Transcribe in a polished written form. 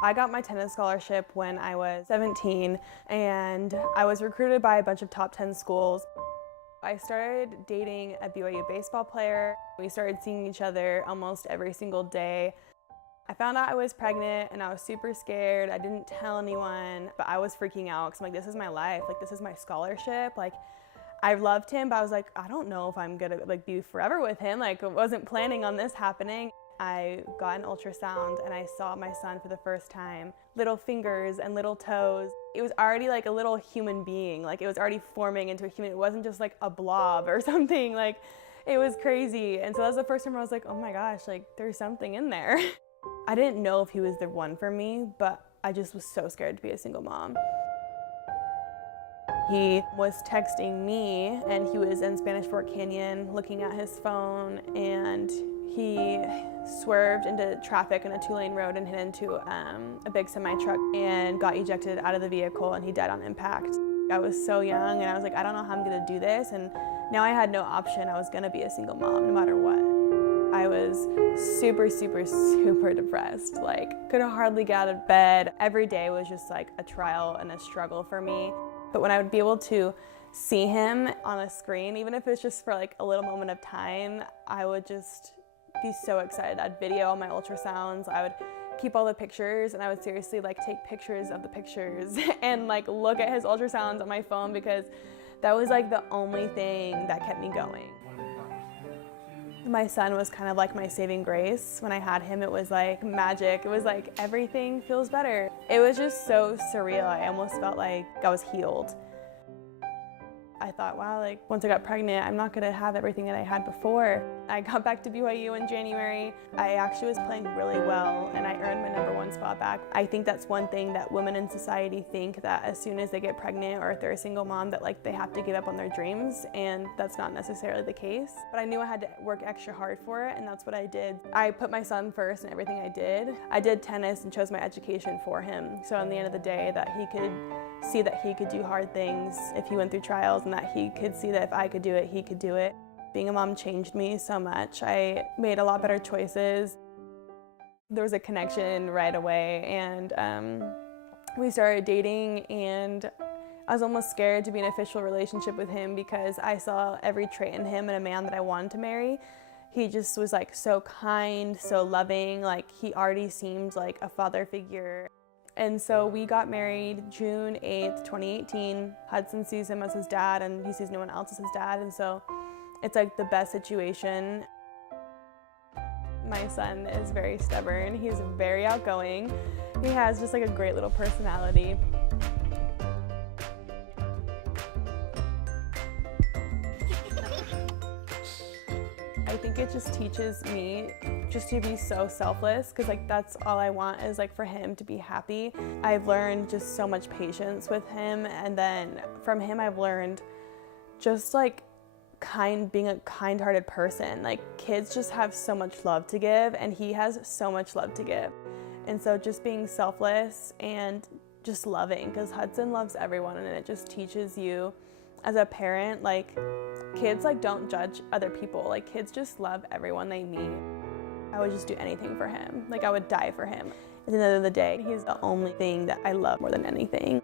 I got my tennis scholarship when I was 17, and I was recruited by a bunch of top 10 schools. I started dating a BYU baseball player. We started seeing each other almost every single day. I found out I was pregnant and I was super scared. I didn't tell anyone, but I was freaking out because I'm like, this is my life. Like, this is my scholarship. Like, I loved him, but I was like, I don't know if I'm gonna be forever with him. Like, I wasn't planning on this happening. I got an ultrasound and I saw my son for the first time. Little fingers and little toes. It was already like a little human being. Like, it was already forming into a human. It wasn't just like a blob or something. Like, it was crazy. And so that was the first time I was like, oh my gosh, like, there's something in there. I didn't know if he was the one for me, but I just was so scared to be a single mom. He was texting me and he was in Spanish Fort Canyon looking at his phone, and he swerved into traffic in a two-lane road and hit into a big semi-truck and got ejected out of the vehicle, and he died on impact. I was so young and I was like, I don't know how I'm gonna do this, and now I had no option. I was gonna be a single mom no matter what. I was super, super, super depressed. Like, could hardly get out of bed. Every day was just like a trial and a struggle for me. But when I would be able to see him on a screen, even if it was just for like a little moment of time, I would just be so excited. I'd video all my ultrasounds. I would keep all the pictures, and I would seriously like take pictures of the pictures and like look at his ultrasounds on my phone, because that was like the only thing that kept me going. My son was kind of like my saving grace. When I had him, it was like magic. It was like everything feels better. It was just so surreal. I almost felt like I was healed. I thought, wow, like once I got pregnant, I'm not gonna have everything that I had before. I got back to BYU in January. I actually was playing really well and I earned my #1 spot back. I think that's one thing that women in society think, that as soon as they get pregnant or if they're a single mom, that like they have to give up on their dreams, and that's not necessarily the case. But I knew I had to work extra hard for it, and that's what I did. I put my son first in everything I did. I did tennis and chose my education for him. So in the end of the day, that he could see that he could do hard things if he went through trials, and that he could see that if I could do it, he could do it. Being a mom changed me so much. I made a lot better choices. There was a connection right away, and we started dating, and I was almost scared to be in an official relationship with him because I saw every trait in him and a man that I wanted to marry. He just was like so kind, so loving, like he already seemed like a father figure. And so we got married June 8th, 2018. Hudson sees him as his dad, and he sees no one else as his dad, and so it's like the best situation. My son is very stubborn. He's very outgoing. He has just like a great little personality. I think it just teaches me just to be so selfless, because like that's all I want, is like for him to be happy. I've learned just so much patience with him, and then from him I've learned just like being a kind-hearted person. Like, kids just have so much love to give, and he has so much love to give. And so just being selfless and just loving, because Hudson loves everyone, and it just teaches you as a parent, like kids like don't judge other people. Like, kids just love everyone they meet. I would just do anything for him. Like, I would die for him. At the end of the day, he's the only thing that I love more than anything.